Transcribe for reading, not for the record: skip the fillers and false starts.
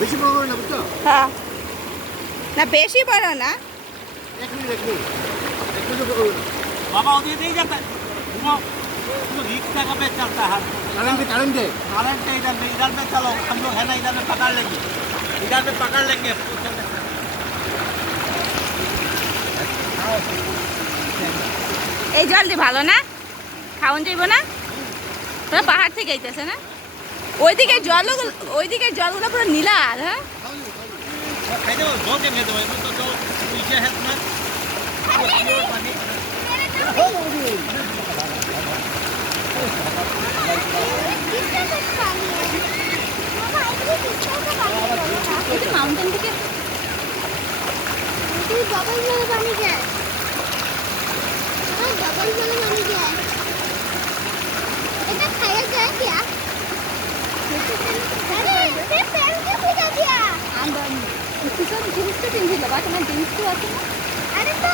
বেশি বড় করে না বুঝছো? হ্যাঁ, না বেশি বড় না। 1 মিনিট 1 मिनट 1 मिनट रुको बाबा उधर नहीं जाता वो रिक्शा का पे चलता है करंट दे करंट इधर में चलो हम लोग है ना इधर में पकड़ लेंगे इधर में पकड़ लेंगे এই জলদি ভালো না, খাওয়ান যাইব না? ওরা পাহাড় থেকে আইতেছে না? ওইদিকে জলগুলো পুরো নীলা। হ্যাঁ, खाई दो धो के दो तो जो पीछे है तुम्हें মাউন্টেন থেকে डबल वाला पानी क्या है? डबल वाला पानी क्या है? এটা খায়া যায় क्या? अरे ये पैर क्यों भिगा दिया? কিছু জিনিস তো চেঞ্জ হলো, বাট আমার জিনিস তো আছে না। अरे तो